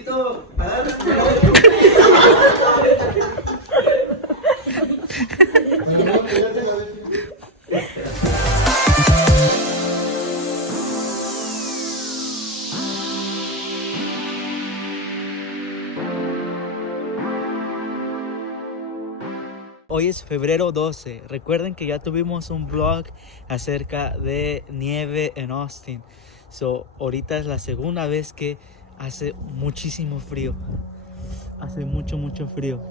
Luisito. Hoy es febrero 12. Recuerden que ya tuvimos un vlog acerca de nieve en Austin. So, ahorita es la segunda vez que hace muchísimo frío. Hace mucho frío.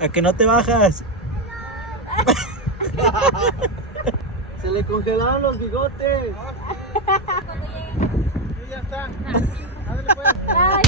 ¿A que no te bajas? Se le congelaron los bigotes. Y ya está. Ándale pues. Ay.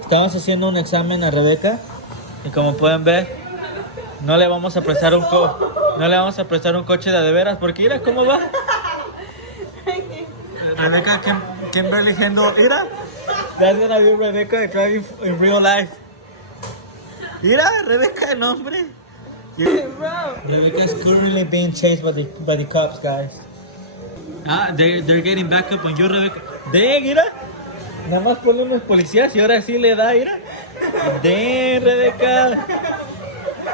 Estamos haciendo un examen a Rebeca y como pueden ver no le vamos a prestar un coche de veras porque mira cómo va. Rebeca Kimberly Hendo, mira. That's gonna be Rebeca driving in real life. Mira, Rebeca, no hombre. Rebecca is currently being chased by the cops, guys. They're getting back up on you, Rebecca. Dang, mira. Nada más ponle unos policías y ahora sí le da, mira. Dang, Rebeca.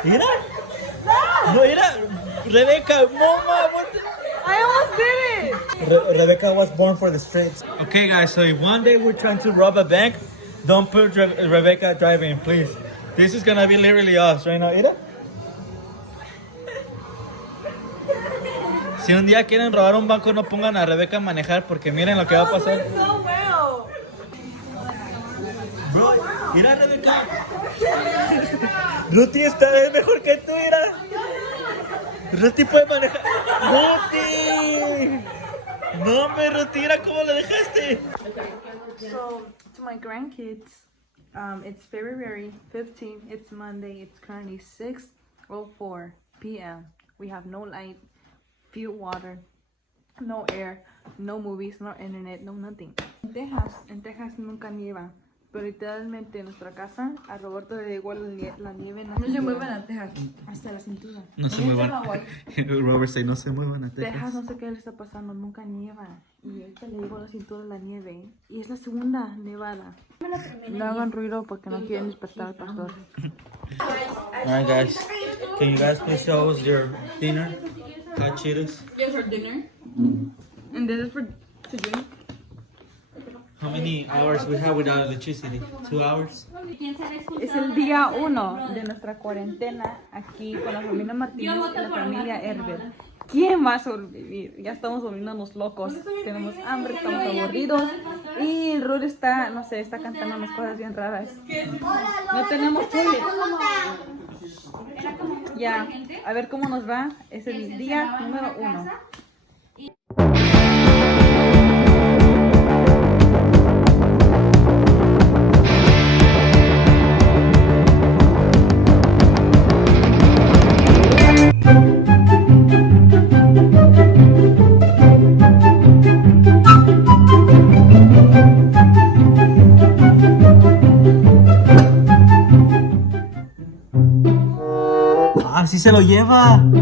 Mira. No, mira. Rebeca, mama, what the... I almost did it! Rebecca was born for the streets. Okay, guys, so if one day we're trying to rob a bank, don't put Rebecca driving, please. This is gonna be literally us right now. Mira. Si un día quieren robar un banco, no pongan a Rebeca a manejar porque miren lo que va a pasar. So well. Bro, mira Rebeca. Ruti está mejor que tú, mira. Ruti puede manejar. Ruti. No, me Ruti, mira cómo lo dejaste. So, to my grandkids, it's February 15th, it's Monday, it's currently 6:04 p.m. We have no light, few water, no air, no movies, no internet, no nothing. En Texas nunca nieva, pero literalmente en nuestra casa a Roberto le llegó la nieve. No se muevan a Texas, hasta la cintura. No se muevan. Robert say no se muevan a Texas. Texas no sé qué le está pasando, nunca nieva. Y ahorita le llegó a la cintura la nieve. Y es la segunda nevada. No hagan ruido porque no quieren despertar al pastor. Alright guys, can you guys please show us your dinner? Hot Cheetos. Yes, for dinner. And this is for to drink. How many hours we have without electricity? 2 hours? Es el día 1 de nuestra cuarentena aquí con la familia Martínez y la familia Herbert. ¿Quién va a sobrevivir? Ya estamos volviéndonos locos. Tenemos hambre, estamos aburridos. Y el Ruth está, no sé, está cantando unas cosas bien raras. No tenemos chile. Ya, a ver cómo nos va. Es el día número 1. Ah, sí se lo lleva.